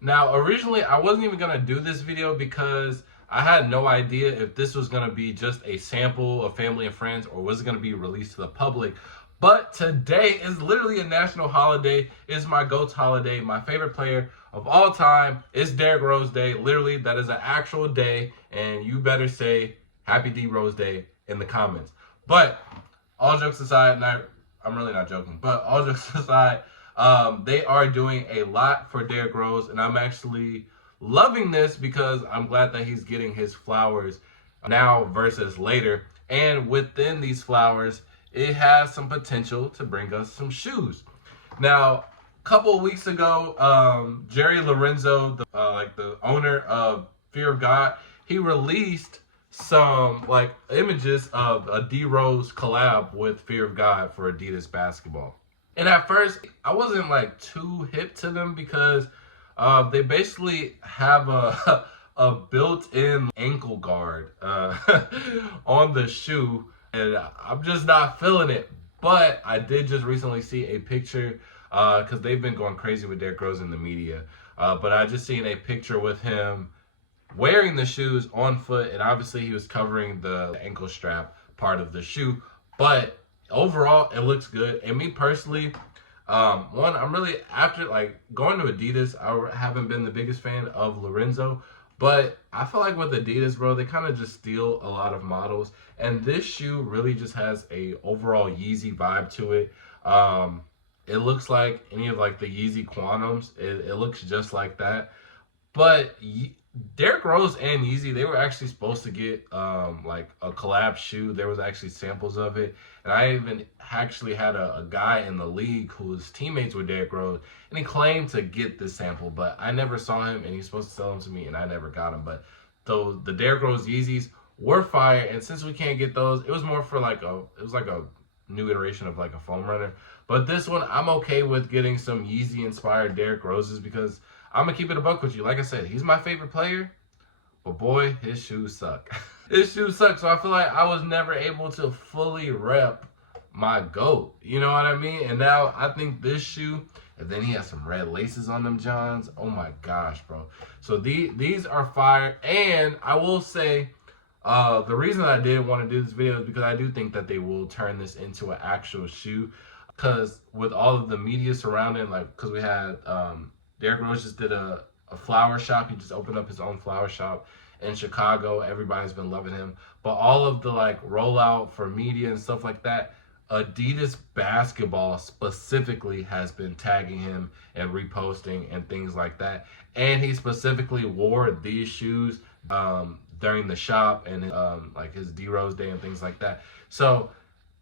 Now, originally, I wasn't even going to do this video because I had no idea if this was going to be just a sample of family and friends or was it going to be released to the public. But today is literally a national holiday. It's my GOAT holiday. My favorite player of all time is Derrick Rose Day. Literally, that is an actual day. And you better say Happy D Rose Day in the comments. But all jokes aside, and I'm really not joking, but all jokes aside, they are doing a lot for Derrick Rose, and I'm actually loving this because I'm glad that he's getting his flowers now versus later. And within these flowers, it has some potential to bring us some shoes. Now, a couple of weeks ago, Jerry Lorenzo, the owner of Fear of God, he released some like images of a D Rose collab with Fear of God for Adidas basketball. And at first, I wasn't like too hip to them because they basically have a a built-in ankle guard on the shoe, and I'm just not feeling it. But I did just recently see a picture because they've been going crazy with Derrick Rose in the media. But I just seen a picture with him wearing the shoes on foot, and obviously he was covering the ankle strap part of the shoe. But overall, it looks good. And me personally, I'm really after like going to Adidas. I haven't been the biggest fan of Lorenzo, but I feel like with Adidas, bro, they kind of just steal a lot of models, and this shoe really just has a overall Yeezy vibe to it. It looks like any of like the Yeezy Quantums. It looks just like that, but Derrick Rose and Yeezy, they were actually supposed to get like a collab shoe. There was actually samples of it. And I even actually had a guy in the league who was teammates with Derrick Rose, and he claimed to get this sample, but I never saw him, and he's supposed to sell them to me, and I never got him. But the Derrick Rose Yeezys were fire, and since we can't get those, it was more for like a new iteration of like a foam runner. But this one, I'm okay with getting some Yeezy inspired Derrick Roses because I'm gonna keep it a buck with you. Like I said, he's my favorite player, but boy, his shoes suck. His shoes suck, so I feel like I was never able to fully rep my GOAT. You know what I mean? And now I think this shoe, and then he has some red laces on them Johns. Oh my gosh, bro. So these are fire. And I will say, the reason I did want to do this video is because I do think that they will turn this into an actual shoe. Because with all of the media surrounding, like, because we had Derrick Rose just did a flower shop. He just opened up his own flower shop in Chicago. Everybody's been loving him. But all of the like rollout for media and stuff like that, Adidas basketball specifically has been tagging him and reposting and things like that. And he specifically wore these shoes during the shop and like his D Rose Day and things like that. So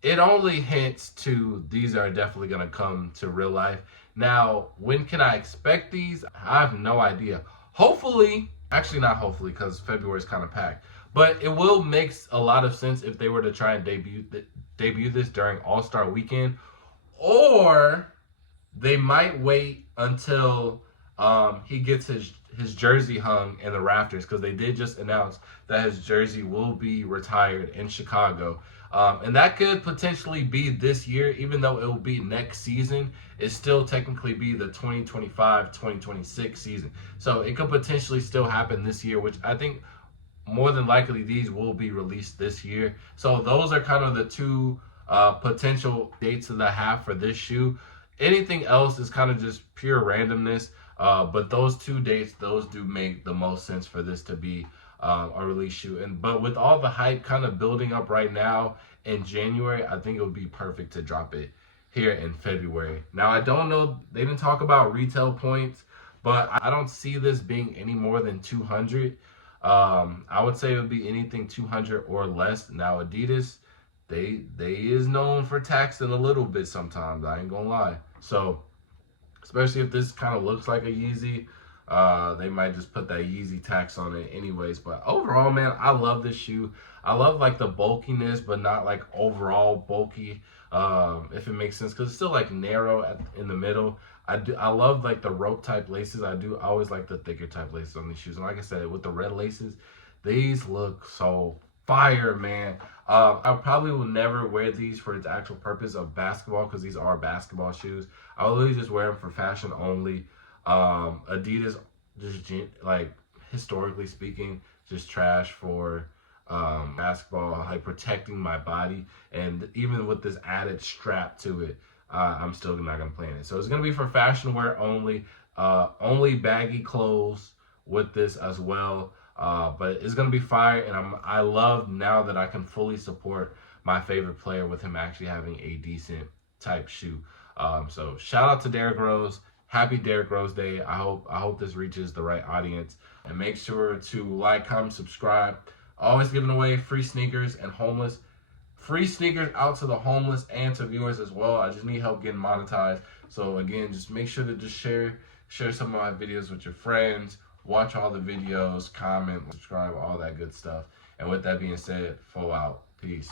it only hints to these are definitely going to come to real life. Now, when can I expect these? I have no idea. Hopefully, actually not hopefully because February is kind of packed, but it will make a lot of sense if they were to try and debut this during All-Star Weekend, or they might wait until he gets his jersey hung in the rafters, because they did just announce that his jersey will be retired in Chicago. And that could potentially be this year, even though it will be next season. It still technically be the 2025-2026 season. So it could potentially still happen this year, which I think more than likely these will be released this year. So those are kind of the two potential dates that I have for this shoe. Anything else is kind of just pure randomness. But those two dates, those do make the most sense for this to be a release shoe. But with all the hype kind of building up right now in January, I think it would be perfect to drop it here in February. Now, I don't know, they didn't talk about retail points, but I don't see this being any more than 200. I would say it would be anything 200 or less. Now, Adidas, they is known for taxing a little bit sometimes. I ain't gonna lie. So, especially if this kind of looks like a Yeezy, they might just put that Yeezy tax on it anyways. But overall, man, I love this shoe. I love like the bulkiness, but not like overall bulky, if it makes sense, because it's still like narrow in the middle. I love like the rope type laces. I always like the thicker type laces on these shoes. And like I said, with the red laces, these look so fire, man. I probably will never wear these for its actual purpose of basketball, because these are basketball shoes. I will literally just wear them for fashion only. Adidas like historically speaking, just trash for basketball, like protecting my body. And even with this added strap to it, I'm still not gonna play in it. So it's gonna be for fashion wear only. Only baggy clothes with this as well. But it's gonna be fire, and I love now that I can fully support my favorite player with him actually having a decent type shoe. So shout out to Derrick Rose. Happy Derrick Rose Day. I hope this reaches the right audience. And make sure to like, comment, subscribe. Always giving away free sneakers and homeless. Free sneakers out to the homeless and to viewers as well. I just need help getting monetized. So again, just make sure to just share some of my videos with your friends. Watch all the videos, comment, subscribe, all that good stuff. And with that being said, full out. Peace.